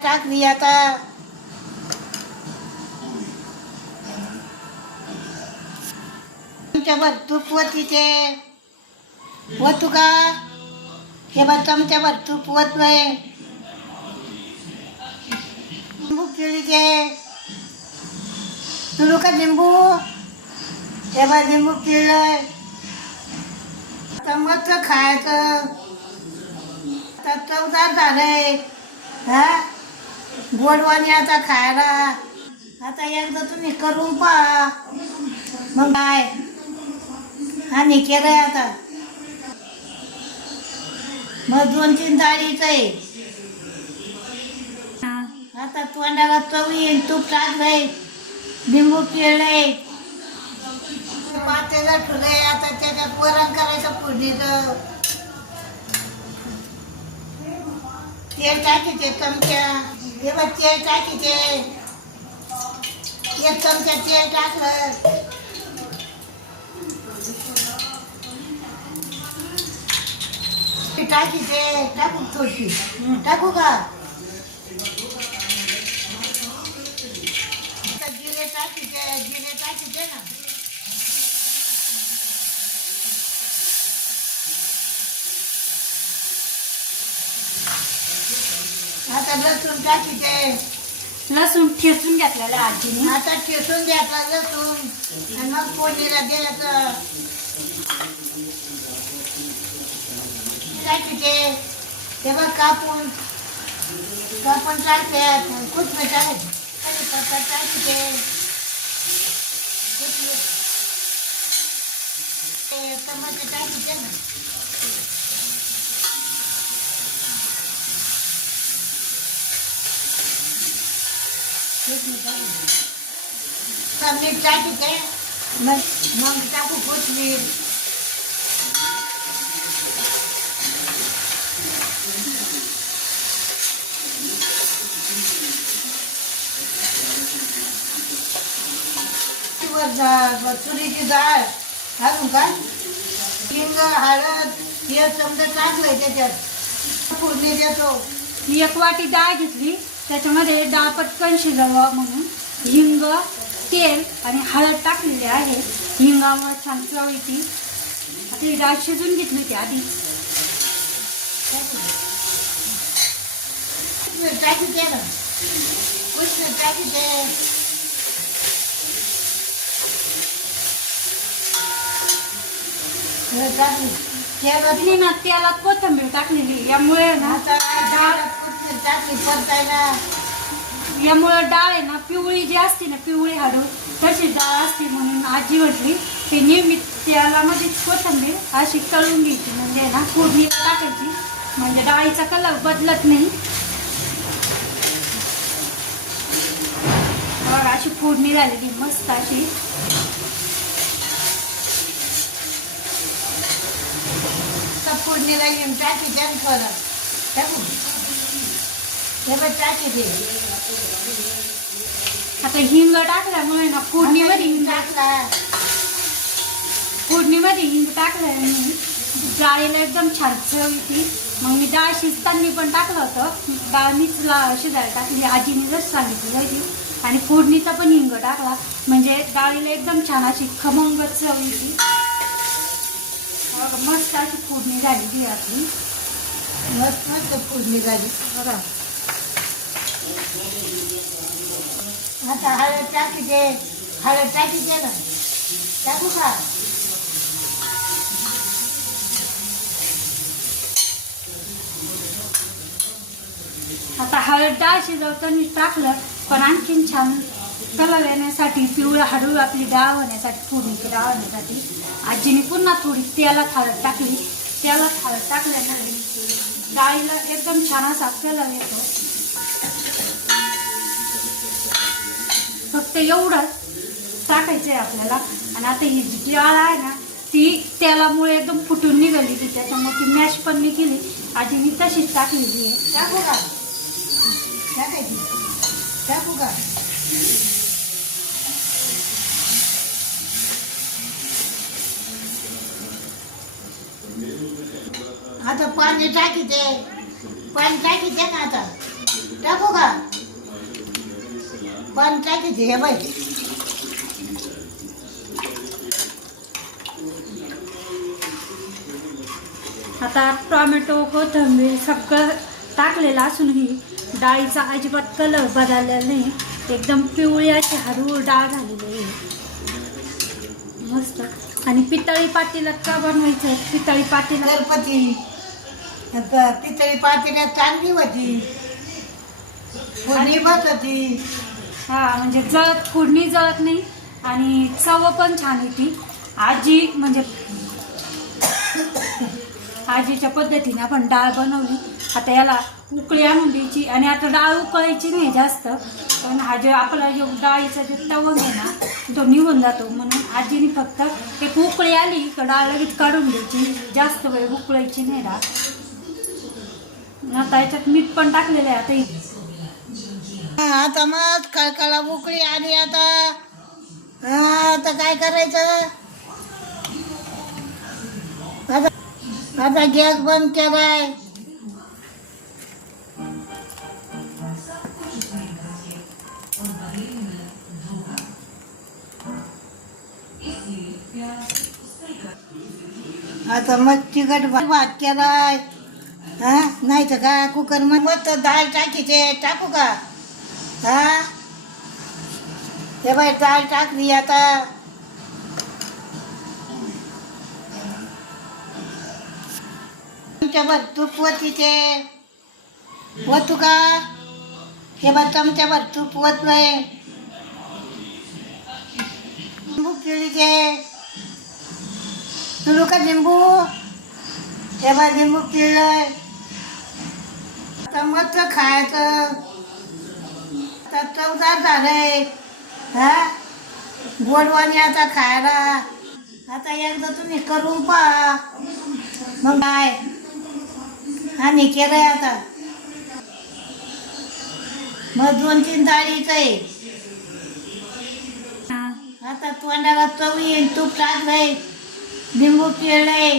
टाक टाकली आता. चमच्याभर तूप वतीचे वतू का? हे बघ चमच्याभर तूप वतलंय लिंबू पिळीचे तुलू का लिंबू? हे बा लिंबू पिळलंय. चमच मस्त खायचं. आता चवदार झालंय. हा? गोडवाणी आता खायला. आता एकदा तुम्ही करून पहा. मग काय? आणि केलंय आता. मग दोन तीन डाळीच आहे. आता तोंडाला चव येईल तूप टाकलंय लिंबू पिळलंय. पातेला ठुलंय आता त्याच्यात वरण करायचं फोडणीचं. तेल टाकायचे चमच्या हे बघ तेल टाकीचे एक चमचा तेल टाकलं ते टाकीचे टाकू थोडीशी टाकू का आता जिरे टाकीचे जिरे टाकीचे ना. आता लसूण टाकीचे लसूण ठेचून घेतलेला आजीने. आता ठेसून द्यायचा लसूण. आणि मग फोडणीला द्यायचं टाकीचे ते बघ कापून. कापून टाकतात कुठलं टाकायचं कढीपत्ता टाकीचे कोथिंबीर. ते टमाटे टाकीचे ना. मीठ टाकीचे मग मग टाकू कोथमीर वर तुरीची डाळ घालू का हिंग हळद हे समजा आहे त्याच्यात फोडणी देतो एक वाटी डाळ घेतली. त्याच्यामध्ये डाळ पटकन शिजावं म्हणून हिंग तेल आणि हळद टाकलेली आहे. हिंगावर छान चव येते आता ही डाळ शिजून घेतली होती आधी. ना तेलात कोथिंबीर टाकलेली यामुळे ना आता डाळ टाकली परतायला. यामुळं डाळ आहे ना पिवळी जी असते ना पिवळी हाडू तशी डाळ असते म्हणून आजी म्हटली ते नियमित त्याला म्हणजे कोथंबीर अशी तळून घ्यायची म्हणजे ना फोडणीला टाकायची म्हणजे डाळीचा कलर बदलत नाही. अशी फोडणी झालेली मस्त अशी. तर फोडणीला येऊन टाकीचे आणि परत हे बघ टाकीचे आता हिंग टाकल्यामुळे ना फोडणीमध्ये हिंग टाकला फोडणीमध्ये हिंग टाकल्याने डाळीला एकदम छान चव होती मग मी डाळ शिजताना पण टाकलं होतं. डाळ मीच शिजायला टाकली. आजीने जर सांगितलं होती. आणि फोडणीचा पण हिंग टाकला. म्हणजे डाळीला एकदम छान अशी खमंग चव येते. मस्त अशी फोडणी झाली ती आपली. मस्त मस्त फोडणी झाली. बघा. आता हळद टाकी दे. हळद टाकीचे ना. टाकू का? आता हळद डाळ शिजवताना टाकलं पण आणखीन छान कलर येण्यासाठी पिवळं हळू आपली डाळ होण्यासाठी फोडणीची डाळ होण्यासाठी आजीने पुन्हा थोडी तेलात हळद टाकली. तेलात हळद टाकल्याने डाळीला एकदम छान असा कलर येतो. फक्त एवढंच टाकायचं आहे आपल्याला. आणि आता ही जी डाळ आहे ना ती तेलामुळे एकदम फुटून निघाली ती. त्याच्यामुळे ती मॅश पण मी केली. आधी मी तशीच टाकलेली आहे. टाकू का? टाकायची. टाकू का? आता पाणी टाकीते. पाणी टाकीते ना आता? टाकू का? पण टाकायची हे बाई आता टोमॅटो कोथिंबीर सगळं टाकलेलं असूनही डाळीचा अजिबात कलर बदललेला नाही. एकदम पिवळी अशी हरवूर डाळ झालेली आहे. मस्त. आणि पितळी पातीला का बनवायचं? पितळी पातीला गणपती. पितळी पातेल्यात चांगली होती. बस होती. हा म्हणजे जळत फोडणी जळत नाही आणि चव पण छान येते. आजी म्हणजे आजीच्या पद्धतीने आपण डाळ बनवली. आता याला उकळी आणून द्यायची आणि आता डाळ उकळायची नाही जास्त. पण हा जे आपला जो डाळीचा जे तवंग आहे ना तो निघून जातो. म्हणून आजीने फक्त एक उकळी आली तर डाळ लगेच काढून द्यायची. जास्त वेळ उकळायची नाही डाळ. आता याच्यात मीठ पण टाकलेलं आहे. आता आता मग कळकळा उकळी आणि आता हा आता काय करायचं? आता आता गॅस बंद केलाय. आता मग तिखट भात केलाय. हा नाही तर का कुकर मग मस्त डाळ टाकीचे टाकू का? हा? हे बाई डाळ टाकली आता. चमच्याभर तूप वतीचे वतू का? हे बा चमच्याभर तूप वतलंय लिंबू पिळीचे तुलू का लिंबू? हे बा लिंबू पिळलंय आता मस्त खायचं. आता झालंय. हा? गोडवाणी आता खायला. आता एकदा तुम्ही करून पहा. मग काय? आम्ही केलंय आता. मग दोन तीन डाळीच आहे. आता तोंडाला चव येईल तूप टाकलंय लिंबू पिळलंय.